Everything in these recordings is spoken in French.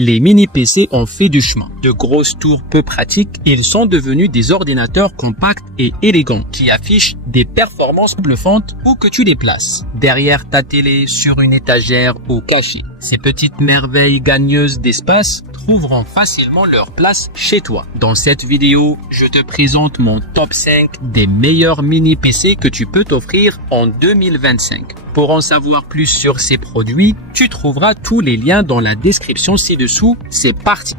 les mini-PC ont fait du chemin. De grosses tours peu pratiques, ils sont devenus des ordinateurs compacts et élégants qui affichent des performances bluffantes où que tu les places. Derrière ta télé, sur une étagère ou cachée. Ces petites merveilles gagneuses d'espace trouveront facilement leur place chez toi. Dans cette vidéo, je te présente mon top 5 des meilleurs mini-PC que tu peux t'offrir en 2025. Pour en savoir plus sur ces produits, tu trouveras tous les liens dans la description ci-dessous. C'est parti!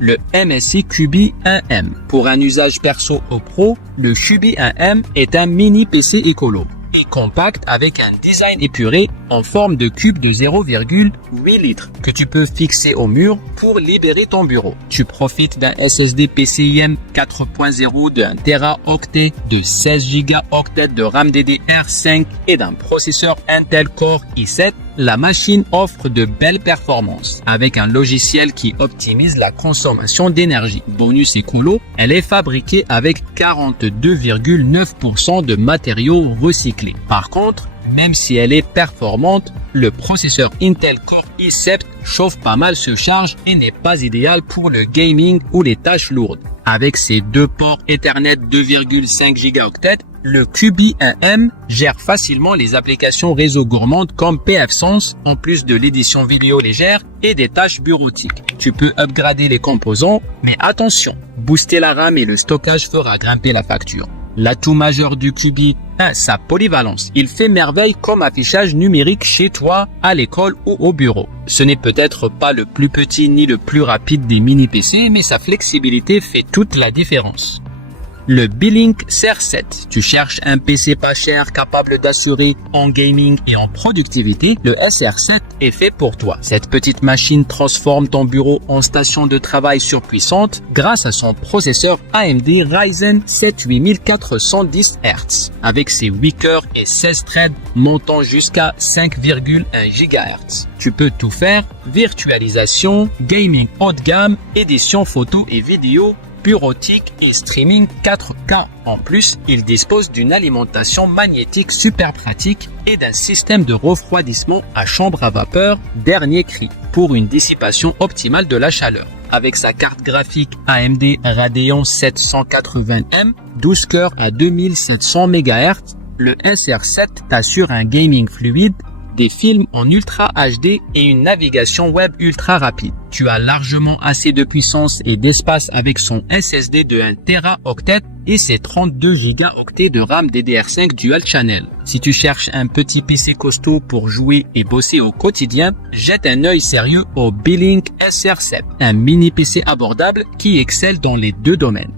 Le MSI Cubi 1M. Pour un usage perso ou pro, le Cubi 1M est un mini PC écolo et compact avec un design épuré en forme de cube de 0,8 litres que tu peux fixer au mur pour libérer ton bureau. Tu profites d'un SSD PCIe 4.0 d'un Teraoctet, de 16 Go de RAM DDR5 et d'un processeur Intel Core i7. La machine offre de belles performances avec un logiciel qui optimise la consommation d'énergie. Bonus écolo, elle est fabriquée avec 42,9% de matériaux recyclés. Par contre, même si elle est performante, le processeur Intel Core i7 chauffe pas mal, se charge et n'est pas idéal pour le gaming ou les tâches lourdes. Avec ses deux ports Ethernet 2,5 Go, le Cubi 1M gère facilement les applications réseau gourmandes comme pfSense, en plus de l'édition vidéo légère et des tâches bureautiques. Tu peux upgrader les composants, mais attention, booster la RAM et le stockage fera grimper la facture. L'atout majeur du Cubi 1, sa polyvalence. Il fait merveille comme affichage numérique chez toi, à l'école ou au bureau. Ce n'est peut-être pas le plus petit ni le plus rapide des mini-PC, mais sa flexibilité fait toute la différence. Le Beelink CR7. Tu cherches un PC pas cher capable d'assurer en gaming et en productivité, le SR7 est fait pour toi. Cette petite machine transforme ton bureau en station de travail surpuissante grâce à son processeur AMD Ryzen 7 8410 Hz avec ses 8 cœurs et 16 threads montant jusqu'à 5,1 GHz. Tu peux tout faire, virtualisation, gaming haut de gamme, édition photo et vidéo, bureautique et streaming 4K. En plus, il dispose d'une alimentation magnétique super pratique et d'un système de refroidissement à chambre à vapeur dernier cri pour une dissipation optimale de la chaleur. Avec sa carte graphique AMD Radeon 780M, 12 cœurs à 2700 MHz, le SR7 t'assure un gaming fluide, des films en Ultra HD et une navigation web ultra rapide. Tu as largement assez de puissance et d'espace avec son SSD de 1 Teraoctet et ses 32 Go de RAM DDR5 Dual Channel. Si tu cherches un petit PC costaud pour jouer et bosser au quotidien, jette un œil sérieux au Beelink SR7, un mini PC abordable qui excelle dans les deux domaines.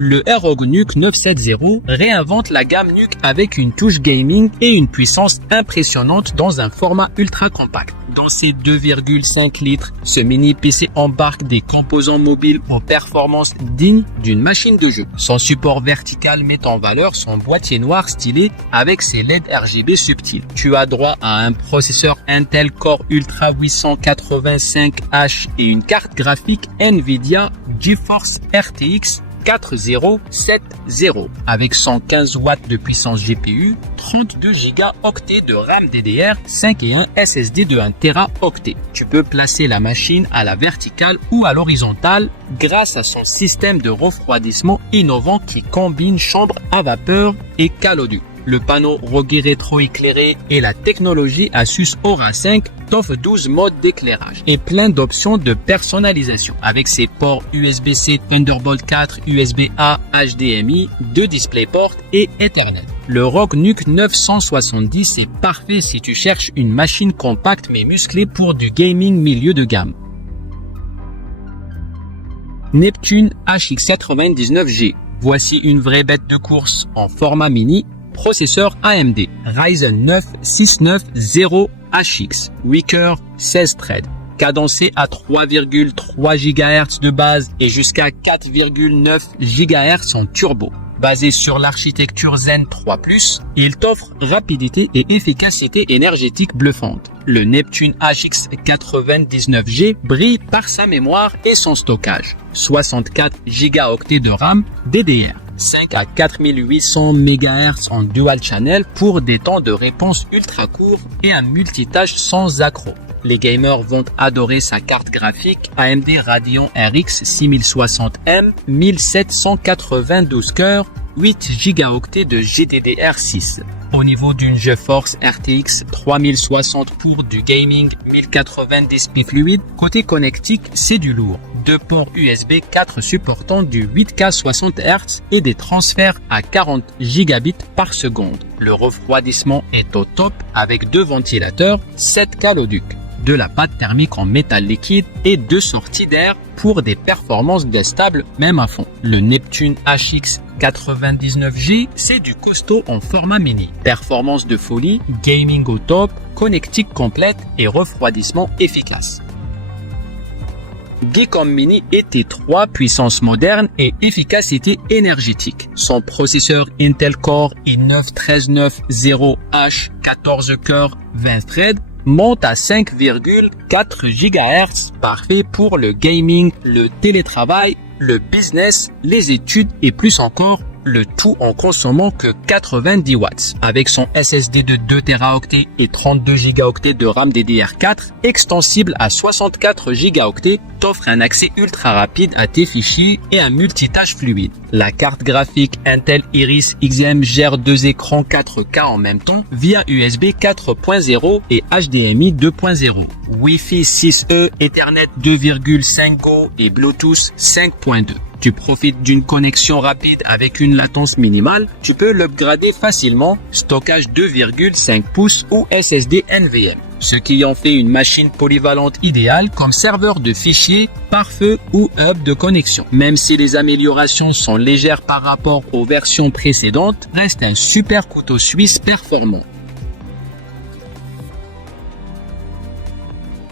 Le ROG NUC 970 réinvente la gamme NUC avec une touche gaming et une puissance impressionnante dans un format ultra compact. Dans ses 2,5 litres, ce mini PC embarque des composants mobiles aux performances dignes d'une machine de jeu. Son support vertical met en valeur son boîtier noir stylé avec ses LED RGB subtils. Tu as droit à un processeur Intel Core Ultra 885H et une carte graphique Nvidia GeForce RTX 4070 avec 115 watts de puissance GPU, 32 Go de RAM DDR5 et un SSD de 1 Teraoctet. Tu peux placer la machine à la verticale ou à l'horizontale grâce à son système de refroidissement innovant qui combine chambre à vapeur et caloduc. Le panneau ROG rétro-éclairé et la technologie Asus Aura 5 t'offrent 12 modes d'éclairage et plein d'options de personnalisation avec ses ports USB-C, Thunderbolt 4, USB-A, HDMI, 2 DisplayPort et Ethernet. Le ROG NUC 970 est parfait si tu cherches une machine compacte mais musclée pour du gaming milieu de gamme. Neptune HX99G. Voici une vraie bête de course en format mini. Processeur AMD Ryzen 9 690HX, 8 cœurs, 16 threads, cadencé à 3,3 GHz de base et jusqu'à 4,9 GHz en turbo. Basé sur l'architecture Zen 3+, il t'offre rapidité et efficacité énergétique bluffante. Le Neptune HX99G brille par sa mémoire et son stockage. 64 Go de RAM DDR. 5 à 4800 MHz en dual channel pour des temps de réponse ultra courts et un multitâche sans accroc. Les gamers vont adorer sa carte graphique AMD Radeon RX 6060M, 1792 cœurs, 8 Go de GDDR6. Au niveau d'une GeForce RTX 3060 pour du gaming, 1090 p fluide, côté connectique, c'est du lourd. 2 ports USB 4 supportant du 8K 60 Hz et des transferts à 40 gigabits par seconde. Le refroidissement est au top avec 2 ventilateurs, 7 caloducs, de la pâte thermique en métal liquide et 2 sorties d'air pour des performances stables même à fond. Le Neptune HX 99G, c'est du costaud en format mini. Performance de folie, gaming au top, connectique complète et refroidissement efficace. Geekom Mini était 3 puissance moderne et efficacité énergétique. Son processeur Intel Core i9-13900H 14 cœurs 20 threads monte à 5,4 GHz, parfait pour le gaming, le télétravail, le business, les études et plus encore, le tout en consommant que 90 watts. Avec son SSD de 2 Teraoctets et 32 Go de RAM DDR4, extensible à 64 Go, t'offre un accès ultra rapide à tes fichiers et un multitâche fluide. La carte graphique Intel Iris Xm gère 2 écrans 4K en même temps via USB 4.0 et HDMI 2.0. Wi-Fi 6E, Ethernet 2.5 Go et Bluetooth 5.2. Tu profites d'une connexion rapide avec une latence minimale, tu peux l'upgrader facilement, stockage 2,5 pouces ou SSD NVMe. Ce qui en fait une machine polyvalente idéale comme serveur de fichiers, pare-feu ou hub de connexion. Même si les améliorations sont légères par rapport aux versions précédentes, reste un super couteau suisse performant.